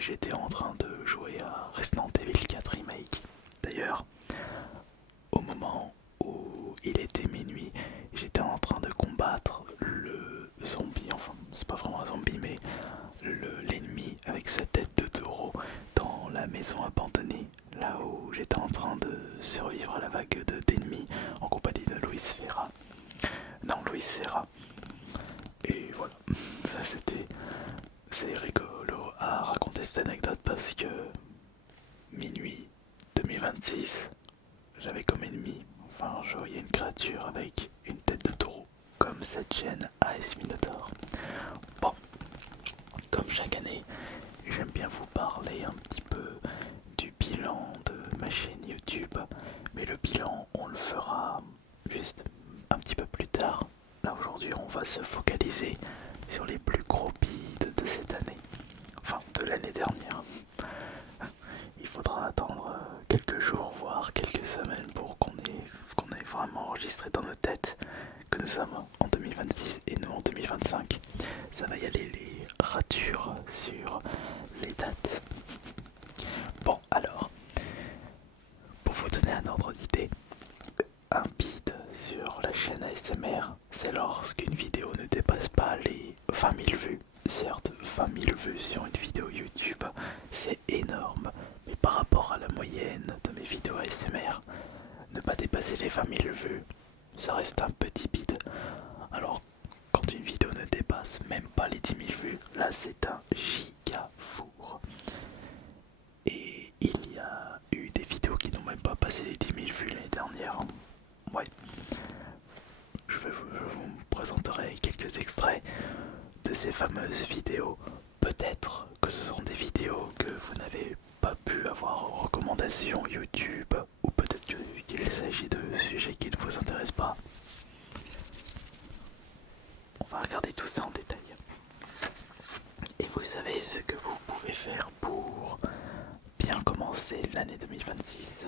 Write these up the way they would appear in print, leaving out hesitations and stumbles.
j'étais en train de jouer à Resident Evil 4 Remake. D'ailleurs, au moment où il était minuit, j'étais en train de combattre le zombie, enfin c'est pas vraiment un zombie mais l'ennemi avec sa tête de taureau dans la maison abandonnée, là où j'étais en train de survivre à la vague d'ennemis en compagnie de Luis Ferra. Non, Luis Serra. Et voilà, ça c'est rigolo à raconter cette anecdote parce que minuit 2026, j'avais comme ennemi, enfin je voyais une créature avec une tête de taureau, comme cette chaîne AS Minotaur. Bon, comme chaque année, j'aime bien vous parler un petit peu du bilan de ma chaîne YouTube, mais le bilan on le fera juste un petit peu plus tard. Là aujourd'hui on va se focaliser sur les plus gros bides de cette année, enfin de l'année dernière. Il faudra attendre quelques jours, voire quelques semaines pour qu'on ait vraiment enregistré dans nos têtes que nous sommes en 2026 et non en 2025. Ça va y aller les ratures sur les dates. Bon alors, pour vous donner un ordre d'idée, un bid sur la chaîne ASMR, c'est lorsqu'une vidéo ne dépasse pas les 20 000 vues. Certes, 20 000 vues sur une vidéo YouTube, c'est énorme, mais par rapport à la moyenne de mes vidéos ASMR, ne pas dépasser les 20 000 vues, ça reste un petit bid. Alors, quand une vidéo ne dépasse même pas les 10 000 vues, là c'est un giga four. Et il y a eu des vidéos qui n'ont même pas passé les 10 000 vues l'année dernière. Ouais, je vous présenterai quelques extraits de ces fameuses vidéos. Peut-être que ce sont des vidéos que vous n'avez pas pu avoir en recommandation YouTube, ou peut-être qu'il s'agit de sujets qui ne vous intéressent pas. On va regarder tout ça en détail. Et vous savez ce que vous pouvez faire pour bien commencer l'année 2026?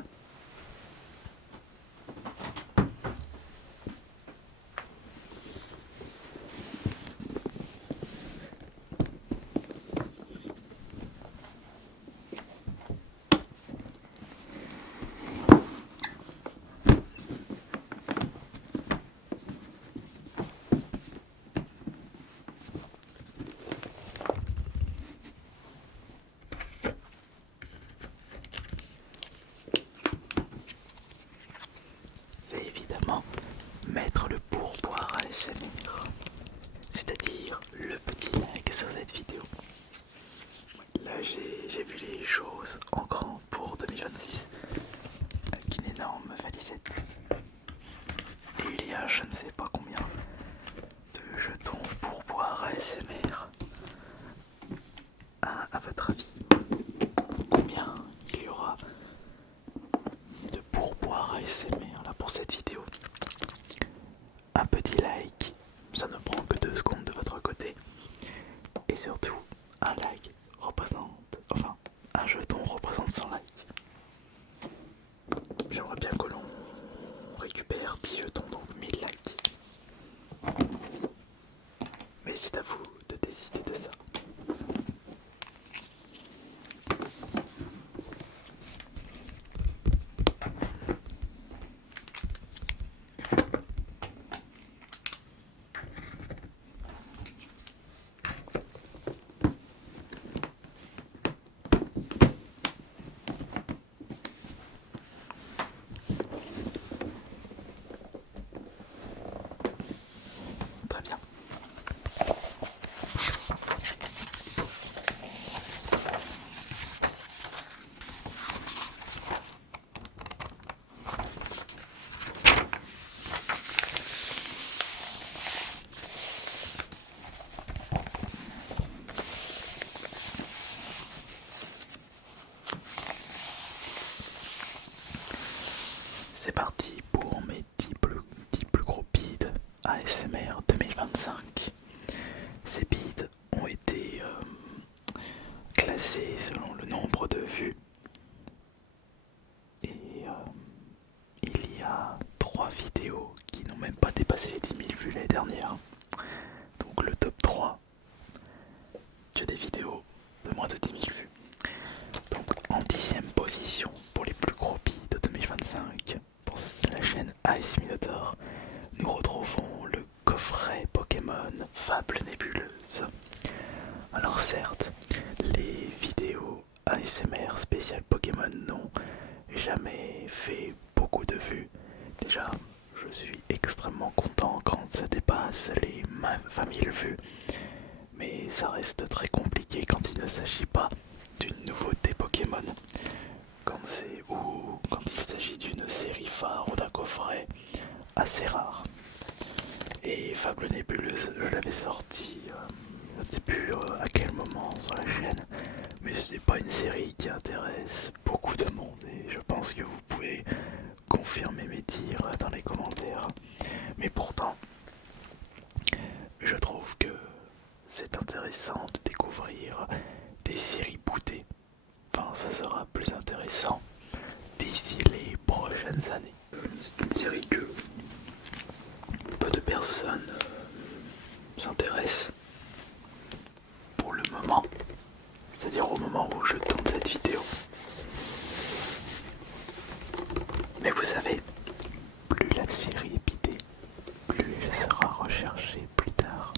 C'est évidemment mettre le pourboire à ASMR, c'est-à-dire le petit like sur cette vidéo. Là j'ai vu les choses en grand pour 2026 avec une énorme valisette. Et il y a je ne sais pas combien de jetons pour boire ASMR. À votre avis, combien il y aura de pourboire ASMR là pour cette vidéo? Un petit like, ça ne prend que 2 secondes de votre côté. Et surtout, un like représente, enfin, un jeton représente 100 likes. J'aimerais bien que l'on récupère 10 jetons, donc 1000 likes. Mais c'est à vous de décider de ça. Très bien. C'est parti pour mes 10 plus gros bids ASMR 2025. Ces bids ont été classés selon le nombre de vues. Et il y a 3 vidéos qui n'ont même pas dépassé les 10 000 vues l'année dernière. Donc le top 3, que des vidéos de moins de 10 000 vues. 5 pour la chaîne Ice Minotaur, nous retrouvons le coffret Pokémon Fable Nébuleuse. Alors certes, les vidéos ASMR spéciales Pokémon n'ont jamais fait beaucoup de vues. Déjà, je suis extrêmement content quand ça dépasse les 20 000 vues. Mais ça reste très compliqué quand il ne s'agit pas d'une nouveauté Pokémon. Quand il s'agit d'une série phare ou d'un coffret assez rare. Et Fable Nébuleuse, je l'avais sorti, je ne sais plus à quel moment sur la chaîne, mais ce n'est pas une série qui intéresse beaucoup de monde et je pense que vous pouvez confirmer mes dires dans les commentaires. Mais pourtant, je trouve que c'est intéressant de découvrir des séries bootées. Enfin, ça sera plus intéressant d'ici les prochaines années. C'est une série que peu de personnes s'intéressent pour le moment, c'est-à-dire au moment où je tourne cette vidéo. Mais vous savez, plus la série est bidée, plus elle sera recherchée plus tard.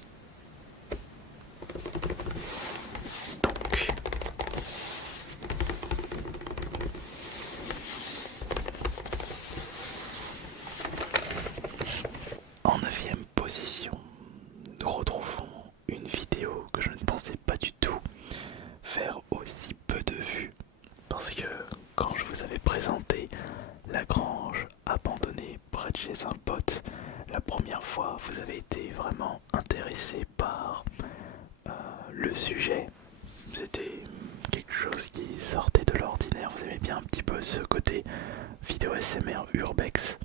Donc, en 9e position, nous retrouvons une vidéo que je ne pensais pas du tout faire aussi peu de vues. Parce que quand je vous avais présenté la grange abandonnée près de chez un pote, la première fois vous avez été vraiment intéressé par le sujet. C'était quelque chose qui sortait de l'ordinaire, vous aimez bien un petit peu ce côté vidéo SMR urbex.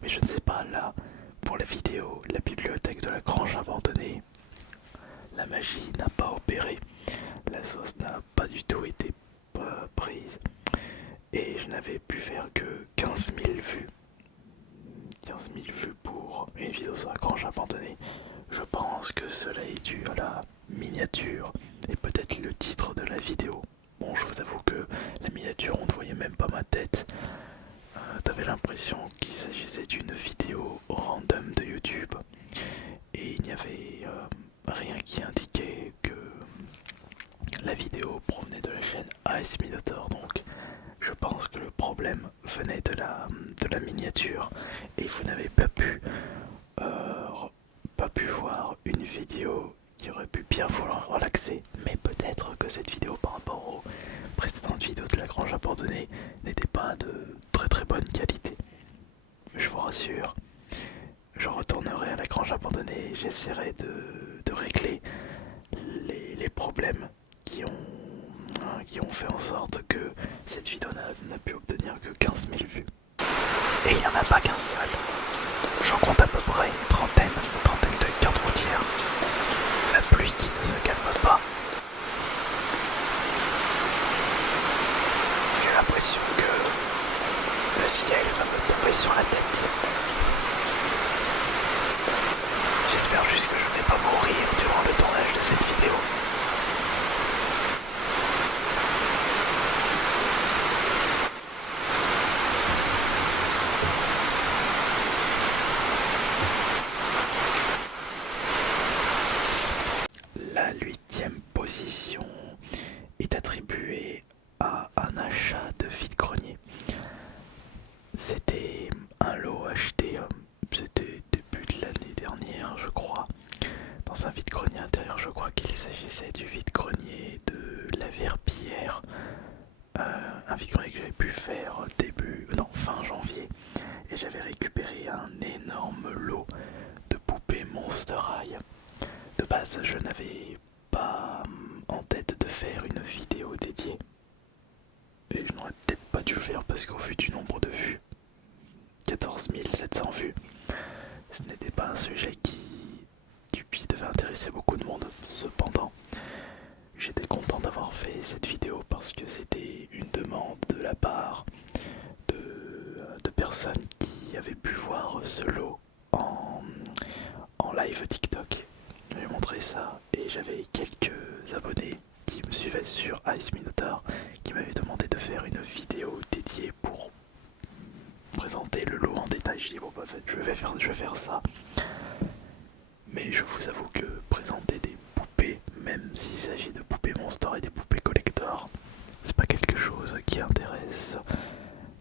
Mais je ne sais pas, là, pour la vidéo, la bibliothèque de la grange abandonnée, la magie n'a pas opéré, la sauce n'a pas du tout été prise, et je n'avais pu faire que 15 000 vues. 15 000 vues pour une vidéo sur la grange abandonnée. Je pense que cela est dû à la miniature et peut-être le titre de la vidéo. Bon, je vous avoue que la miniature, on ne voyait même pas ma tête. T'avais l'impression qu'il s'agissait d'une vidéo random de YouTube et il n'y avait rien qui indiquait que la vidéo provenait de la chaîne Ice Minotaur. Donc je pense que le problème venait de la miniature et vous n'avez pas pu voir une vidéo qui aurait pu bien vous relaxer. Mais peut-être que cette vidéo par rapport aux précédentes vidéos de la grange abandonnée n'était pas de très très bonne qualité. Je vous rassure, je retournerai à la grange abandonnée et j'essaierai de régler les problèmes qui ont fait en sorte que cette vidéo n'a pu obtenir que 15 000 vues. Et il n'y en a pas qu'un seul. J'en compte à peu près une trentaine de cartes routières. La pluie qui ne se calme pas. J'ai l'impression que le ciel va me tomber sur la tête. J'espère juste que je ne vais pas mourir durant le tournage de cette vidéo. La 8e position est attribuée à un achat de vide-grenier. C'était un lot acheté, c'était début de l'année dernière je crois, dans un vide-grenier intérieur. Je crois qu'il s'agissait du vide-grenier de la Verpillière, un vide-grenier que j'avais pu faire fin janvier, et j'avais récupéré un énorme lot de poupées Monster High. De base, je n'avais pas en tête de faire une vidéo dédiée. Et je n'aurais peut-être pas dû le faire parce qu'au vu du nombre de vues, 14 700 vues, ce n'était pas un sujet qui devait intéresser beaucoup de monde. Cependant, j'étais content d'avoir fait cette vidéo parce que c'était une demande de la part de personnes qui avaient pu voir ce lot en live TikTok. J'ai montré ça et j'avais quelques abonnés qui me suivaient sur Ice Minotaur qui m'avaient demandé de faire une vidéo dédiée pour présenter le lot en détail. Je dis bon bah je vais faire ça. Mais je vous avoue que présenter des poupées, même s'il s'agit de poupées Monster et des poupées collector, c'est pas quelque chose qui intéresse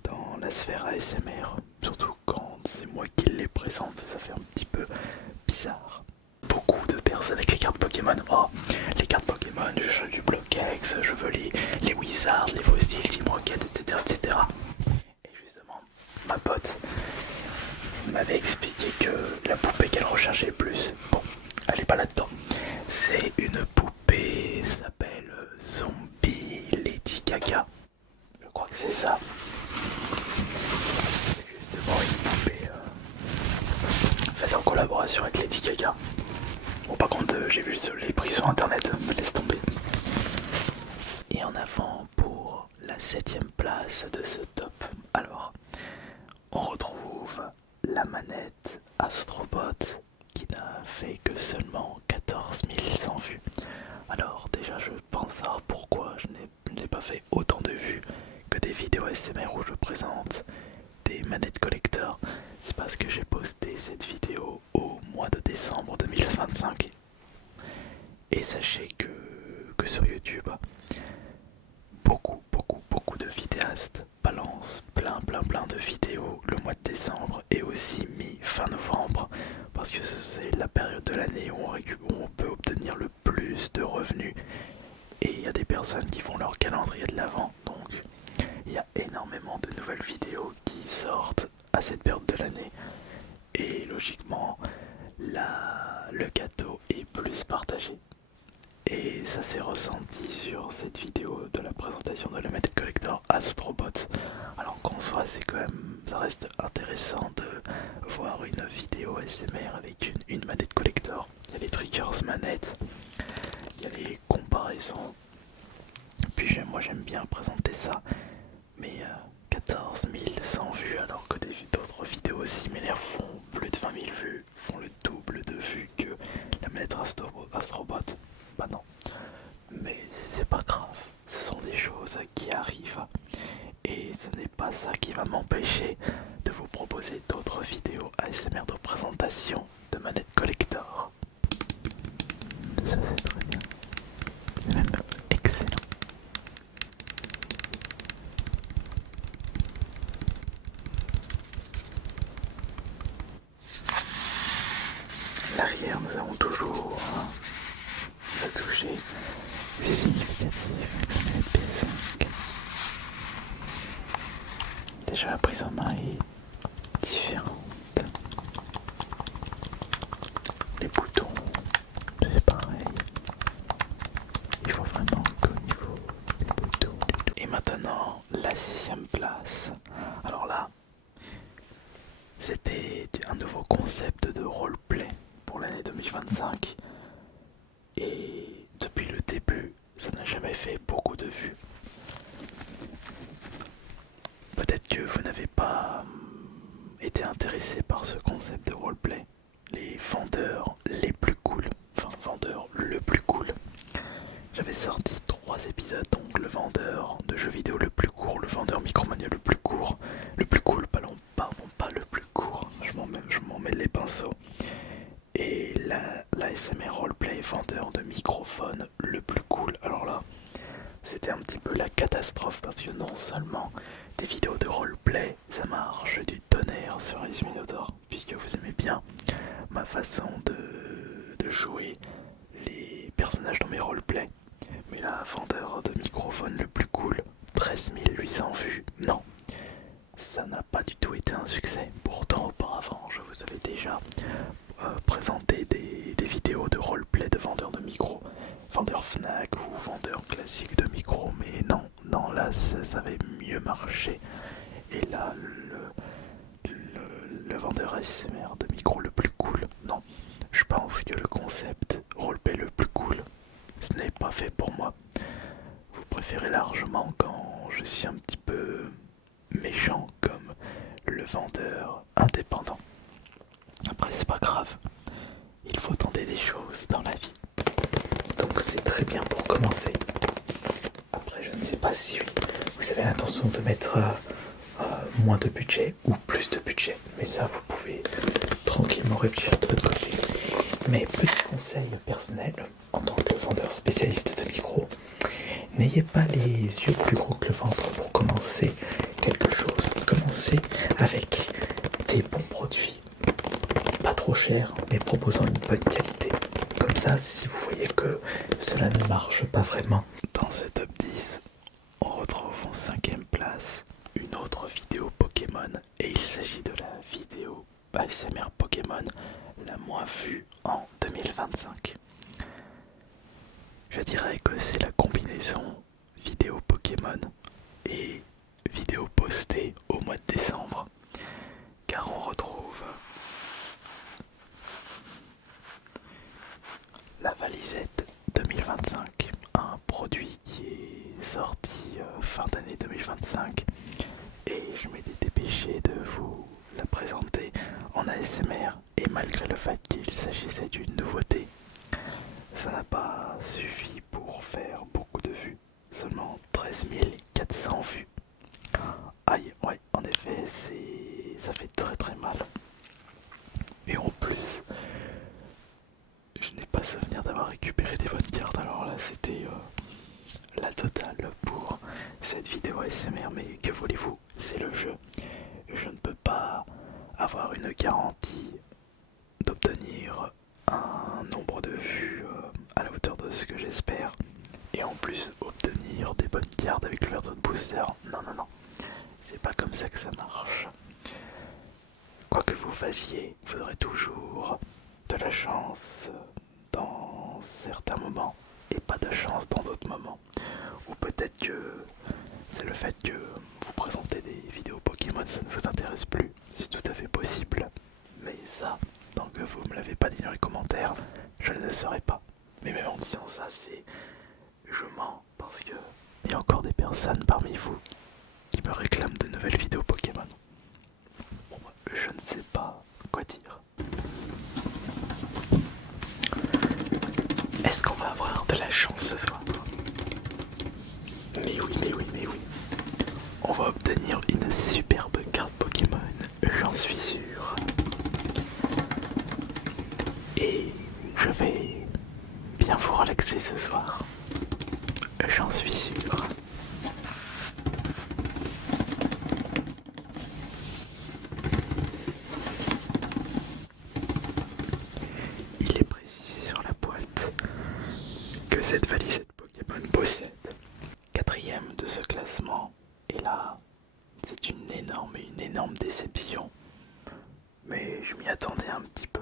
dans la sphère ASMR. Surtout quand c'est moi qui les présente, ça fait un petit peu bizarre. Beaucoup de personnes avec les cartes Pokémon, oh les cartes Pokémon, je veux du Bloquex, je veux les Wizards, les fossiles, Team Rocket, etc. Et justement, ma pote m'avait expliqué que la poupée qu'elle recherchait le plus, bon, elle est pas là-dedans, c'est une poupée, s'appelle Zombie Lady Gaga. Je crois que c'est ça. Justement une poupée faite en collaboration avec Lady Gaga. Bon par contre j'ai vu les prix sur internet, me laisse tomber. Et en avant pour la 7ème place de ce top. Alors, on retrouve la manette Astrobot qui n'a fait que seulement 14 100 vues. Alors déjà je pense savoir pourquoi je n'ai pas fait autant de vues que des vidéos ASMR où je présente des manettes collector. C'est parce que j'ai posté cette vidéo au mois de décembre 2025. Et sachez que sur YouTube, beaucoup de vidéastes balancent plein de vidéos le mois de décembre et aussi mi-fin novembre parce que c'est la période de l'année où on peut obtenir le plus de revenus et il y a des personnes qui font leur calendrier de l'avant, donc il y a énormément de nouvelles vidéos qui sortent à cette période de l'année et logiquement le gâteau est plus partagé. Et ça s'est ressenti sur cette vidéo de la présentation de la manette collector Astrobot. Alors qu'en soi c'est quand même, ça reste intéressant de voir une vidéo ASMR avec une manette collector. Il y a les triggers manettes, il y a les comparaisons. Puis moi j'aime bien présenter ça. Mais 14 100 vues alors que d'autres vidéos similaires font plus de 20 000 vues, font le double de vues que la manette Astrobot. Bah non, mais c'est pas grave, ce sont des choses qui arrivent et ce n'est pas ça qui va m'empêcher de vous proposer d'autres vidéos ASMR de présentation de manettes collector. Ça c'est très bien, c'est même excellent. L'arrière, nous avons toujours le toucher significatif de la manette PS5. Déjà la prise en main est différente. Les boutons, c'est pareil. Il faut vraiment qu'au niveau des boutons. Et maintenant, la 6ème place. Alors là, c'était un nouveau concept de roleplay pour l'année 2025. Et depuis le début, ça n'a jamais fait beaucoup de vues. Peut-être que vous n'avez pas été intéressé par ce concept de roleplay. Les vendeurs les plus cool, enfin vendeur le plus cool. J'avais sorti 3 épisodes, donc le vendeur de jeux vidéo le plus court, le vendeur Micromania le plus court, le plus cool, pardon, pas le plus court, je m'en mêle les pinceaux. Et la ASMR roleplay vendeur de microphone le plus cool. Alors là, c'était un petit peu la catastrophe parce que non seulement des vidéos de roleplay, ça marche du tonnerre sur Ice Minotaur, puisque vous aimez bien ma façon de jouer les personnages dans mes roleplays. Mais là, vendeur de microphone le plus cool, 13 800 vues, non, ça n'a pas du tout été un succès. Pourtant, auparavant, je vous avais déjà présenté des vidéos de roleplay de vendeurs de micro, vendeurs Fnac ou vendeurs classiques de micro, mais non, là, ça avait mieux marché. Et là, le vendeur ASMR de micro le plus cool, non, je pense que le concept roleplay le plus cool, ce n'est pas fait pour moi. Vous préférez largement quand je suis un petit peu méchant comme le vendeur indépendant. Après c'est pas grave, il faut tenter des choses dans la vie. Donc c'est très bien pour commencer. Après je ne sais pas si vous avez l'intention de mettre moins de budget ou plus de budget. Mais ça, vous pouvez tranquillement réfléchir de votre côté. Mais petit conseil personnel, en tant que vendeur spécialiste de micros, n'ayez pas les yeux plus gros que le ventre pour commencer quelque chose. Commencez avec des bons produits, pas trop chers, mais proposant une bonne qualité. Comme ça, si vous voyez que cela ne marche pas vraiment. Dans ce top 10, on retrouve en 5ème place une autre vidéo Pokémon, et il s'agit de la vidéo ASMR Pokémon la moins vue en 2025. Je dirais que c'est la combinaison vidéo Pokémon et vidéo postée au mois de décembre, car on retrouve la Valisette 2025, un produit qui est sorti fin d'année 2025, et je m'étais dépêché de vous la présenter en ASMR, et malgré le fait qu'il s'agissait d'une nouveauté, ça n'a pas suffi pour faire beaucoup de vues, seulement 13 400 vues. Aïe, ouais, en effet, ça fait très très mal. Et en plus, je n'ai pas souvenir d'avoir récupéré des bonnes cartes, alors là c'était la totale pour cette vidéo ASMR, mais que voulez-vous, c'est le jeu. Je ne peux pas avoir une garantie d'obtenir un nombre de vues à la hauteur de ce que j'espère, et en plus obtenir des bonnes cartes avec l'ouverture de booster. Non, non, non, c'est pas comme ça que ça marche. Quoi que vous fassiez, vous aurez toujours de la chance dans certains moments et pas de chance dans d'autres moments. Ou peut-être que c'est le fait que vous présentez des vidéos Pokémon, ça ne vous intéresse plus. C'est tout à fait possible. Mais ça, tant que vous me l'avez pas dit dans les commentaires, je ne le saurais pas. Mais même en disant ça, je mens, parce que il y a encore des personnes parmi vous qui me réclament de nouvelles vidéos Pokémon. Bon, je ne sais pas quoi dire. Est-ce qu'on va avoir de la chance ce soir? Mais oui, mais oui, mais oui. On va obtenir une superbe carte Pokémon, j'en suis sûr. Et je vais bien vous relaxer ce soir, j'en suis sûr. Il est précisé sur la boîte que cette Valisette Pokémon possède 4ème de ce classement, et là c'est une énorme déception, mais je m'y attendais un petit peu.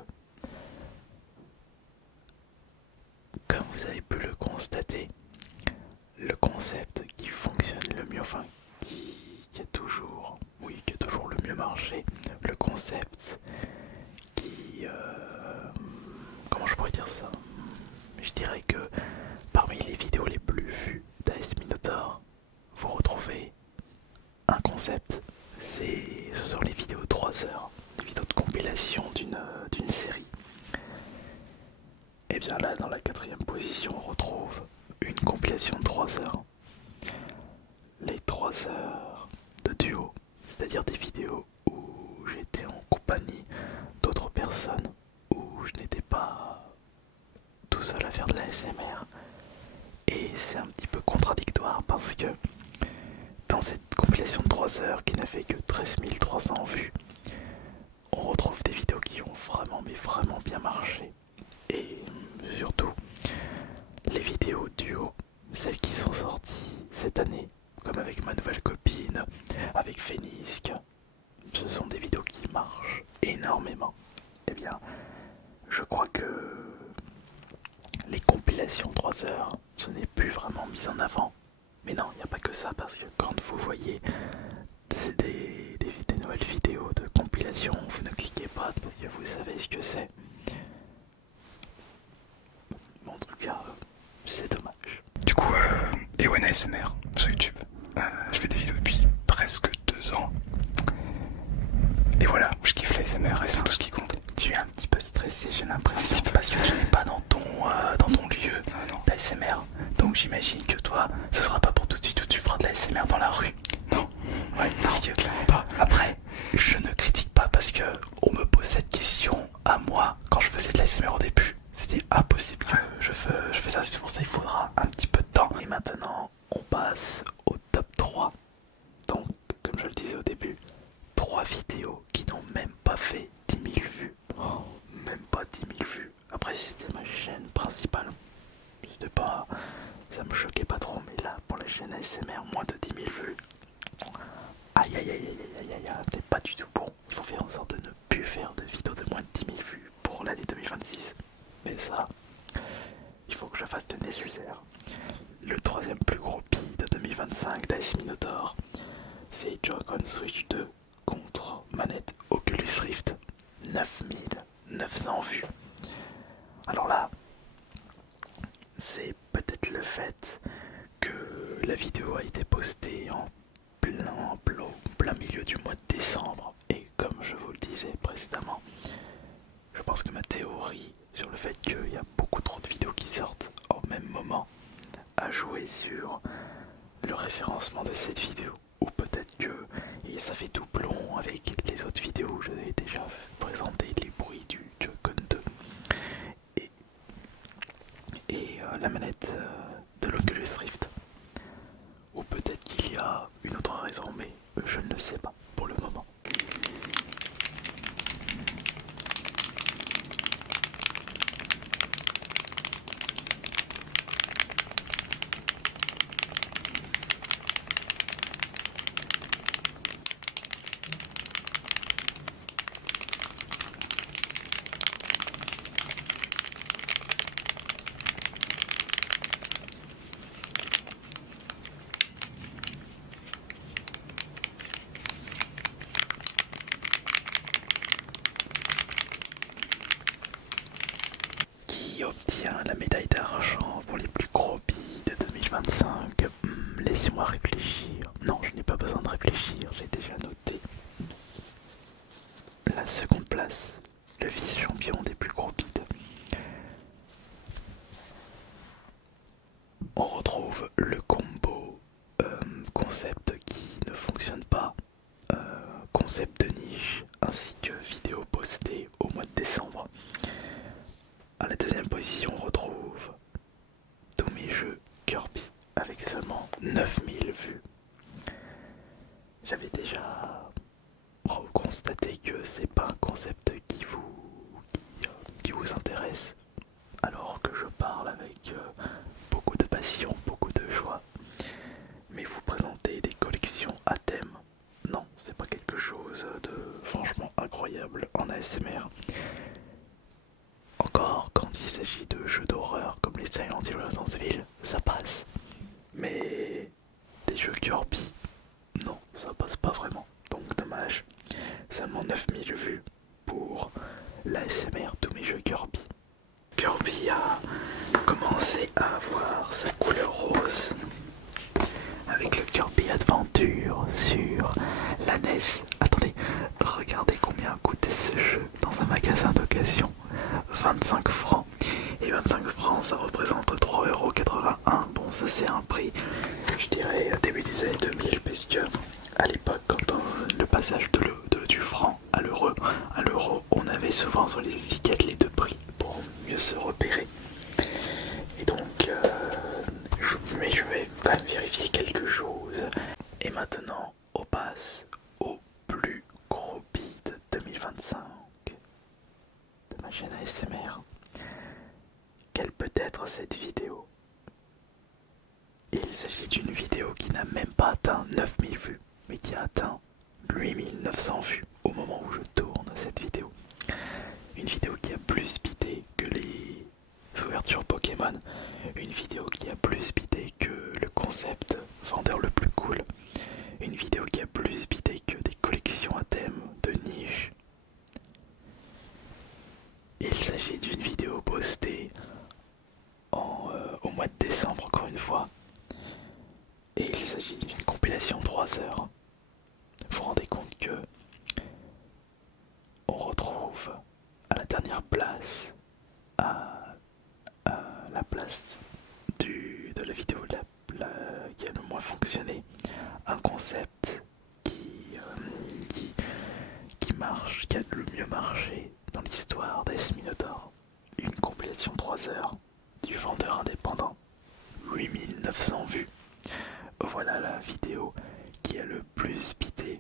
Comme vous avez pu le constater, le concept qui fonctionne le mieux, enfin qui a toujours le mieux marché, le concept qui, comment je pourrais dire ça, je dirais que parmi les vidéos les plus vues d'AS Minotaur, vous retrouvez un concept, ce sont les vidéos 3 heures, les vidéos de compilation d'une série. Et bien là, dans la 4ème position, on retrouve une compilation de 3 heures. Les 3 heures de duo, c'est-à-dire des vidéos où j'étais en compagnie d'autres personnes, où je n'étais pas tout seul à faire de la SMR. Et c'est un petit peu contradictoire parce que dans cette compilation de 3 heures qui n'a fait que 13 300 vues, on retrouve des vidéos qui ont vraiment bien marché. Et surtout, les vidéos duo, celles qui sont sorties cette année, comme avec ma nouvelle copine, avec Fénisque, ce sont des vidéos qui marchent énormément. Eh bien, je crois que les compilations 3 heures, ce n'est plus vraiment mis en avant. Mais non, il n'y a pas que ça, parce que quand vous voyez des nouvelles vidéos de compilation, vous ne cliquez pas parce que vous savez ce que c'est. En tout cas, c'est dommage. Du coup, Ewan ASMR sur YouTube. Je fais des vidéos depuis presque 2 ans. Et voilà, je kiffe la ASMR et c'est tout ce qui compte. Tu es un petit peu stressé, j'ai l'impression, parce que tu n'es pas dans ton lieu d'ASMR. Donc j'imagine que toi, ce sera pas pour tout de suite où tu feras de l'ASMR dans la rue. Non, Ouais, parce que après, je ne critique pas parce que on me pose cette question à moi quand je faisais de l'ASMR au début. C'était impossible que je fais ça, c'est pour ça qu'il faudra un petit peu de temps. Et maintenant, on passe au top 3. Donc, comme je le disais au début, 3 vidéos qui n'ont même pas fait 10 000 vues. Oh, même pas 10 000 vues. Après, c'était ma chaîne principale. C'était pas... Ça me choquait pas trop, mais là, pour la chaîne ASMR, moins de 10 000 vues. Aïe aïe aïe aïe aïe aïe aïe, c'est pas du tout bon. Il faut faire en sorte de ne plus faire de vidéos de moins de 10 000 vues pour l'année 2026. Mais ça, il faut que je fasse le nécessaire. Le troisième plus gros pi de 2025 d'Ice Minotaur, c'est Joy-Con Switch 2 contre manette Oculus Rift. 9900 vues. Alors là, c'est peut-être le fait que la vidéo a été postée en plein milieu du mois de décembre. Et comme je vous le disais précédemment, je pense que ma théorie sur le fait qu'il y a beaucoup trop de vidéos qui sortent au même moment a joué sur le référencement de cette vidéo. Ou peut-être que ça fait doublon avec les autres vidéos où j'avais déjà présenté les bruits du Joy-Con 2 et la manette de l'Oculus Rift. Ou peut-être qu'il y a une autre raison, mais je ne le sais pas pour le moment. Qui obtient la médaille d'argent pour les plus gros billes de 2025? Laissez-moi réfléchir. Non, je n'ai pas besoin de réfléchir, j'ai déjà noté. La seconde place, le vice-champion des plus gros bides. On retrouve le combo concept qui ne fonctionne pas, concept de niche, ainsi que vidéo postée au mois de décembre. À la deuxième position, on retrouve tous mes jeux Kirby avec seulement 9000 vues. J'avais déjà constaté que c'est pas un concept qui vous intéresse, alors que je parle avec beaucoup de passion, beaucoup de joie. Mais vous présentez des collections à thème, non, c'est pas quelque chose de franchement incroyable en ASMR. Encore quand il s'agit de jeux d'horreur comme les Silent Hill Resident Evil, ça passe. Mais des jeux Kirby, non, ça passe pas vraiment. Donc dommage, seulement 9000 vues pour l'ASMR tous mes jeux Kirby. Kirby a commencé à avoir sa couleur rose avec le Kirby Adventure sur la NES. Attendez, regardez combien coûtait ce jeu dans un magasin d'occasion. 25 francs. Et 25 francs, ça représente 3,81€. Bon, ça c'est un prix, je dirais, début des années 2000, puisque à l'époque, quand le passage du franc à l'euro, on avait souvent sur les étiquettes les deux prix pour mieux se repérer. Et donc, mais je vais quand même vérifier quelque chose. Et maintenant, on passe au plus gros beat 2025 de ma chaîne ASMR. Quelle peut être cette vidéo? Il s'agit d'une vidéo qui n'a même pas atteint 9000 vues, mais qui a atteint 8900 vues au moment où je tourne cette vidéo. Une vidéo qui a plus bité que les ouvertures Pokémon, une vidéo qui a plus bité que le concept vendeur le plus cool, une vidéo qui a plus bité que des collections à thème de niche. Il s'agit d'une vidéo postée au mois de décembre encore une fois, et il s'agit d'une compilation 3 heures. Vous vous rendez compte que on retrouve à la dernière place, à la place de la vidéo qui a le moins fonctionné, un concept Voilà la vidéo qui a le plus bité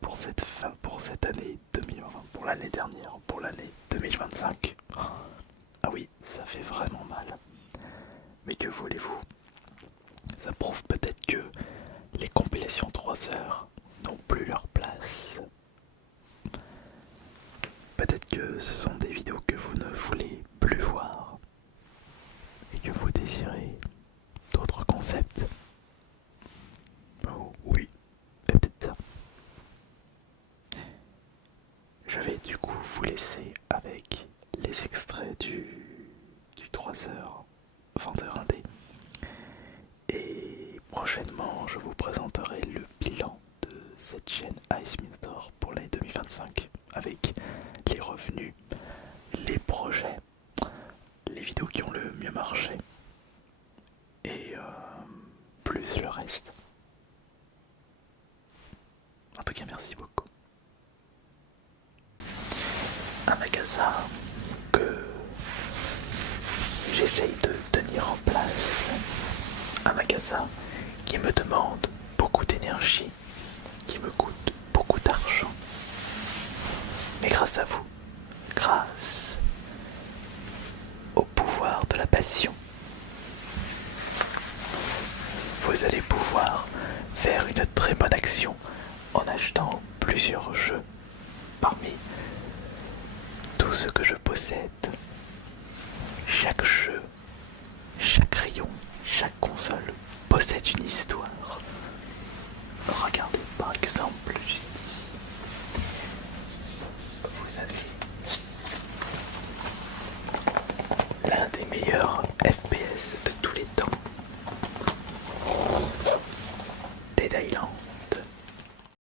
pour cette année 2020, pour l'année dernière, pour l'année 2025. Ah oui, ça fait vraiment mal. Mais que voulez-vous? Ça prouve peut-être que les compilations 3 heures n'ont plus leur place. Peut-être que ce sont des vidéos que vous ne voulez plus voir et que vous désirez d'autres concepts. Oh oui, peut-être ça. Je vais du coup vous laisser avec les extraits du 3 heures, 20h 1D. Et prochainement, je vous présenterai le bilan de cette chaîne Ice Mentor pour l'année 2025 avec les revenus, les projets, les vidéos qui ont le mieux marché et plus le reste. En tout cas, merci beaucoup. Un magasin que j'essaye de tenir en place. Un magasin qui me demande beaucoup d'énergie, qui me coûte beaucoup d'argent. Mais grâce à vous, grâce au pouvoir de la passion, vous allez pouvoir faire une très bonne action en achetant plusieurs jeux parmi tout ce que je possède. Chaque jeu, chaque rayon, chaque console possède une histoire. Regardez par exemple juste ici. Vous avez l'un des meilleurs FPS